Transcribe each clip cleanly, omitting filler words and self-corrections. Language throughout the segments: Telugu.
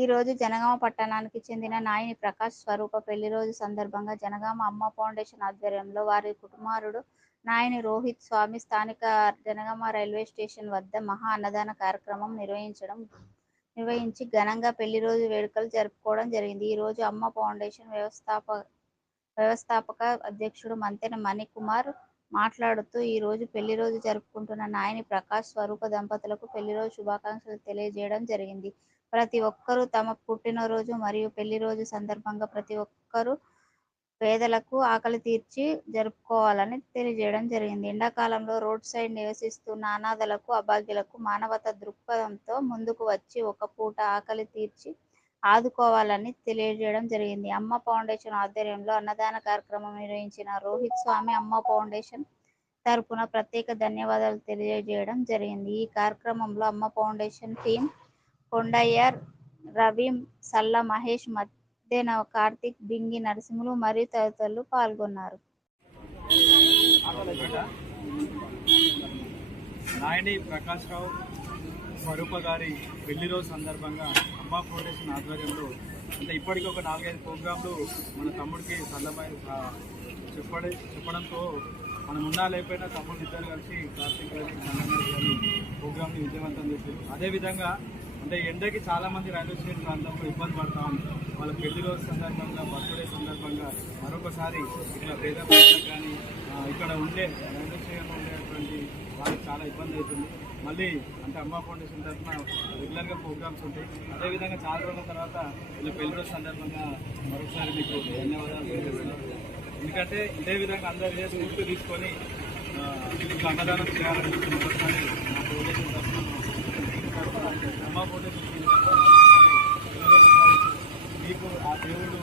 ఈరోజు జనగామ పట్టణానికి చెందిన నాయిని ప్రకాష్ స్వరూప పెళ్లిరోజు సందర్భంగా జనగామ అమ్మ ఫౌండేషన్ ఆధ్వర్యంలో వారి కుమారుడు నాయిని రోహిత్ స్వామి స్థానిక జనగామ రైల్వే స్టేషన్ వద్ద మహా అన్నదాన కార్యక్రమం నిర్వహించి ఘనంగా పెళ్లిరోజు వేడుకలు జరుపుకోవడం జరిగింది. ఈరోజు అమ్మ ఫౌండేషన్ వ్యవస్థాపక అధ్యక్షుడు మంతెన మణికుమార్ మాట్లాడుతూ ఈరోజు పెళ్లిరోజు జరుపుకుంటున్న నాయిని ప్రకాష్ స్వరూప దంపతులకు పెళ్లిరోజు శుభాకాంక్షలు తెలియజేయడం జరిగింది. ప్రతి ఒక్కరూ తమ పుట్టినరోజు మరియు పెళ్లిరోజు సందర్భంగా ప్రతి ఒక్కరూ పేదలకు ఆకలి తీర్చి జరుపుకోవాలని తెలియజేయడం జరిగింది. ఎండాకాలంలో రోడ్ సైడ్ నివసిస్తున్న అనాథలకు, అభాగ్యులకు మానవతా దృక్పథంతో ముందుకు వచ్చి ఒక పూట ఆకలి తీర్చి ఆదుకోవాలని తెలియజేయడం జరిగింది. అమ్మ ఫౌండేషన్ ఆధ్వర్యంలో అన్నదాన కార్యక్రమం నిర్వహించిన రోహిత్ స్వామి అమ్మ ఫౌండేషన్ తరపున ప్రత్యేక ధన్యవాదాలు తెలియజేయడం జరిగింది. ఈ కార్యక్రమంలో అమ్మ ఫౌండేషన్ టీం కొండయ్య, రవి, సల్ల మహేష్, మద్దెన కార్తిక్, బింగి నరసింహులు మరియు తదితరులు పాల్గొన్నారు. నాయని ప్రకాష్ రావు స్వరూప గారి పెళ్లి రోజు సందర్భంగా అమ్మ ఫౌండేషన్ ఆధ్వర్యంలో అంటే ఇప్పటికీ ఒక 4-5 ప్రోగ్రాంలు మన తమ్ముడికి సల్లమై చెప్పడంతో మనం ఉన్నా లేకపోయినా తమ్ముడు ఇద్దరు కలిసి కార్తీక్ గారి ప్రోగ్రామ్ని విజయవంతం చేశారు. అదేవిధంగా అంటే ఎండకి చాలామంది రైల్వే స్టేషన్ ప్రాంతంలో ఇబ్బంది పడతా ఉంటారు. వాళ్ళ పెళ్లి రోజు సందర్భంగా, బర్త్డే సందర్భంగా మరొకసారి ఇట్లా పేద ప్రజలకు కానీ ఇక్కడ ఉండే రైల్వే స్టేషన్లో ఉండేటువంటి వాళ్ళకి చాలా ఇబ్బంది అవుతుంది. మళ్ళీ అంటే అమ్మ ఫౌండేషన్ తరఫున రెగ్యులర్గా ప్రోగ్రామ్స్ ఉంటాయి. అదేవిధంగా చాలా రోజుల తర్వాత వీళ్ళ పెళ్లి రోజు సందర్భంగా మరొకసారి మీకు ధన్యవాదాలు తెలియజేస్తున్నాను. ఎందుకంటే ఇదే విధంగా అందరూ స్ఫూర్తి తీసుకొని ఇట్లా అన్నదానం చేయాలని మరొకసారి మా ఫౌండేషన్ తరఫున అమ్మ ఫౌండేషన్ మీకు ఆ దేవుడు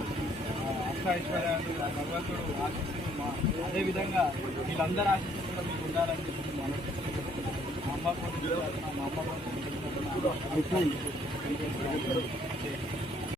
అష్టాైశ్వర్యాలు, ఆ భగవంతుడు ఆశిస్తున్న అదేవిధంగా వీళ్ళందరూ ఆశిస్తూ కూడా మీకు ఉండాలని చెప్పి మా అమ్మ ఫౌండేషన్ మా అమ్మ ఫౌండేషన్